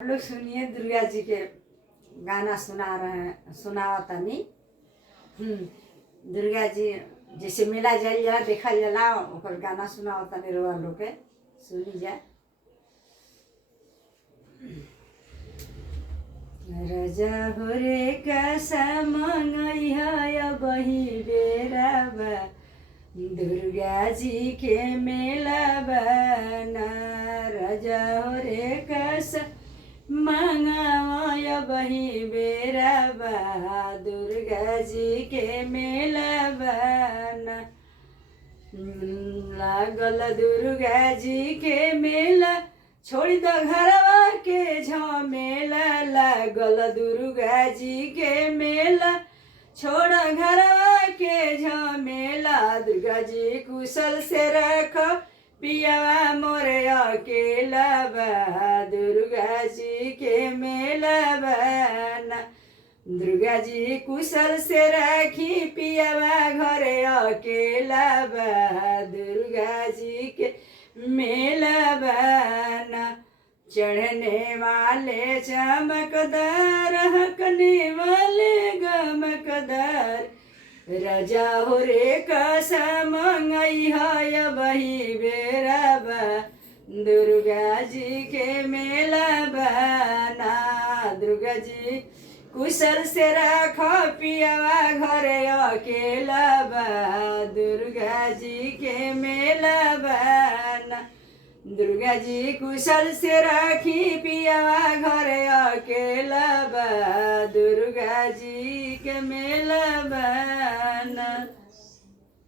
हम लोग सुनिए दुर्गा जी के गाना सुनावता नहीं। दुर्गा जी जैसे मेला जाइल जाला देखा जाला ओकर गाना सुनावता नहीं रोआ लोग के सुनी जा। राजा हो रे कसम मंगैया बही बेरा बा दुर्गा जी के मेला बना। राजा हो रे कसम मंगाया बही बेरा बा दुर्गा जी के मेला बना। लागल दुर्गा जी के मेला छोड़ दो घरवा के झमेला। लागल दुर्गा जी के मेला छोड़ घरवा के झमेला। दुर्गा जी कुशल से रख पियावा मोरे अकेला बा दुर्गा जी के मेला बना। दुर्गा जी कुशल से रखी पियावा घरे अकेला बा दुर्गा जी के मेला बना। चढ़ने वाले चमकदार हकने वाले गमकदार। राजा हो रे कसम मंगैया बही बेरा बा दुर्गा जी के मेला बना। दुर्गा जी कुशल से रख पियावा घरे अकेला बा दुर्गा जी के मेला बना। दुर्गा जी कुशल से रखी पियावा घरे अकेला बा दुर्गा जी के मेला बना।